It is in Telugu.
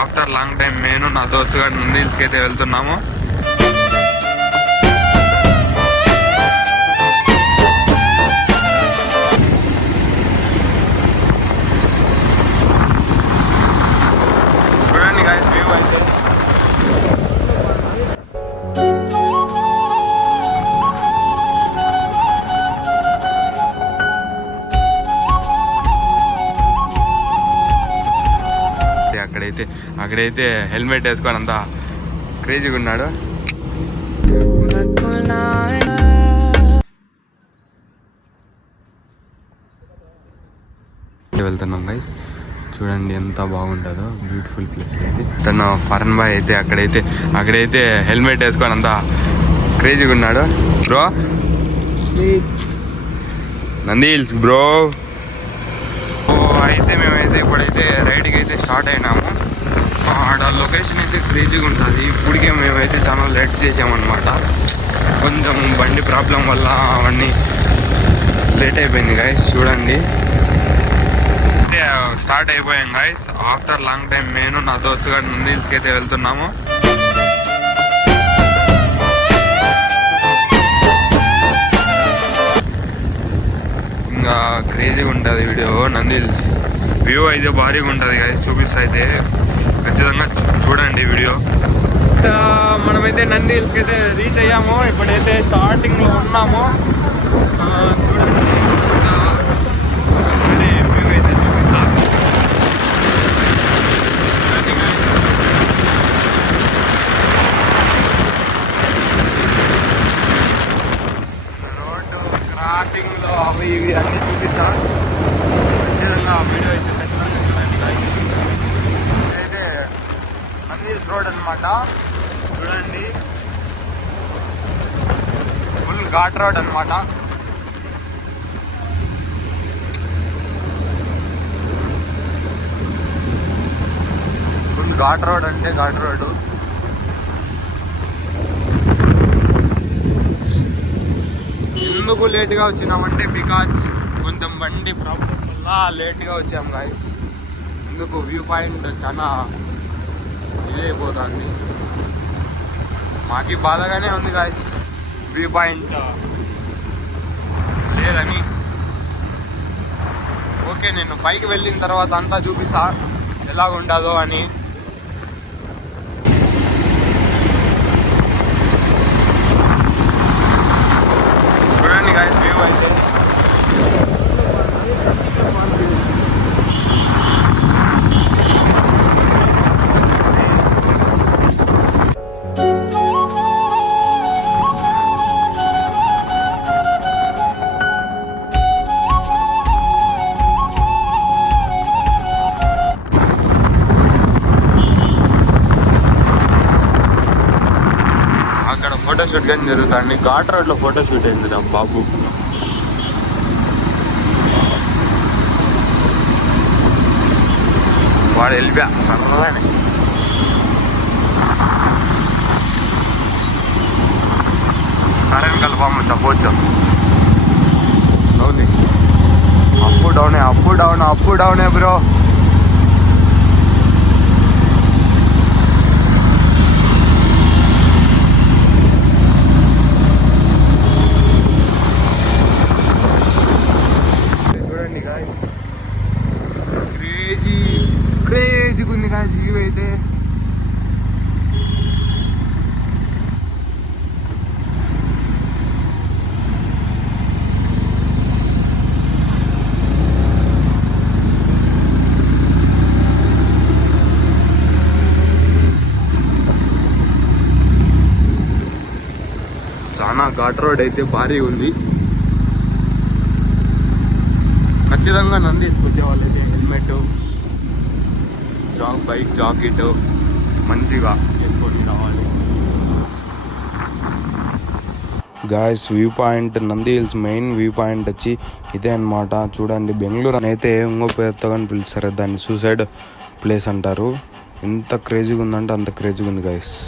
ఆఫ్టర్ లాంగ్ టైం నేను నా దోస్తు గారు నంది హిల్స్కి అయితే వెళ్తున్నాము. చూడండి గైస్ వ్యూ అయితే అక్కడైతే హెల్మెట్ వేసుకొని అంతా క్రేజీగా ఉన్నాడు. వెళ్తున్నాం గైస్, చూడండి ఎంత బాగుంటుందో, బ్యూటిఫుల్ ప్లేస్ అయితే. తను ఫరన్ బాయ్ అయితే అక్కడైతే హెల్మెట్ వేసుకొని అంతా క్రేజీగా ఉన్నాడు. Bro Nandi hills bro. అయితే మేమైతే ఇప్పుడైతే రైడ్కి అయితే స్టార్ట్ అయినాము. ఆడ లొకేషన్ అయితే క్రేజీగా ఉంటుంది. ఇప్పటికే మేమైతే చాలా లేట్ చేసామన్నమాట. కొంచెం బండి ప్రాబ్లం వల్ల అవన్నీ లేట్ అయిపోయింది గైస్. చూడండి అయితే స్టార్ట్ అయిపోయాం గైస్. ఆఫ్టర్ లాంగ్ టైం నేను నా దోస్తు గారు నంది హిల్స్కి అయితే వెళ్తున్నాము. ఇంకా క్రేజీగా ఉంటుంది వీడియో. నంది హిల్స్ వ్యూ అయితే భారీగా ఉంటుంది గైస్, చూపిస్తా అయితే ఖచ్చితంగా చూడండి వీడియో. మనమైతే నంది హిల్స్కి అయితే రీచ్ అయ్యాము. ఇప్పుడైతే స్టార్టింగ్లో ఉన్నాము. చూడండి వ్యూ అయితే చూపిస్తాను. రోడ్డు క్రాసింగ్లో అవి ఇవి అన్నీ చూపిస్తాను. ఖచ్చితంగా వీడియో అయితే ఖచ్చితంగా చూడండి గైస్. అయితే నంది హిల్స్ రోడ్ అనమాట. చూడండి ఫుల్ ఘాట్ రోడ్ అనమాట. ఫుల్ ఘాట్ రోడ్ అంటే ఘాట్ రోడ్డు. ఎందుకు లేట్గా వచ్చినామంటే బికాజ్ కొంచెం బండి ప్రాబ్లం వల్ల లేట్గా వచ్చాం గాయస్. ఎందుకు వ్యూ పాయింట్ చాలా ఇదైపోతుంది. మాకి బాధగానే ఉంది గాయస్, వ్యూ పాయింట్ లేదని. ఓకే, నేను పైకి వెళ్ళిన తర్వాత అంతా చూపిస్తా ఎలాగుంటుందో అని. చూడండి గాయస్ వ్యూ అయితే. ఫోటోషూట్ కానీ జరుగుతుంది. ఘాట్ రోడ్లో ఫోటోషూట్ అయింది నా బాబు. వాడు వెళ్ళిపోయా సరదానే. కరెంట్ కలపమ్మ చెప్పవచ్చు. అవును, అప్పు డౌనే బ్రో. క్రేజీగా ఉంది గాయస్ వ్యూ అయితే. చాలా ఘాట్ రోడ్ అయితే భారీ ఉంది. ఖచ్చితంగా నంది తీసుకొచ్చే వాళ్ళైతే హెల్మెట్, బైక్ జాకెట్ మంచిగా వేసుకొని రావాలి. Guys view point Nandi hills main view point వచ్చి ఇదే అనమాట. చూడండి, బెంగళూరు అయితే ఇంకో పేరుతో కానీ పిలుస్తారు, దాన్ని సూసైడ్ ప్లేస్ అంటారు. ఎంత క్రేజీగా ఉందంటే అంత క్రేజీగా ఉంది గాయస్.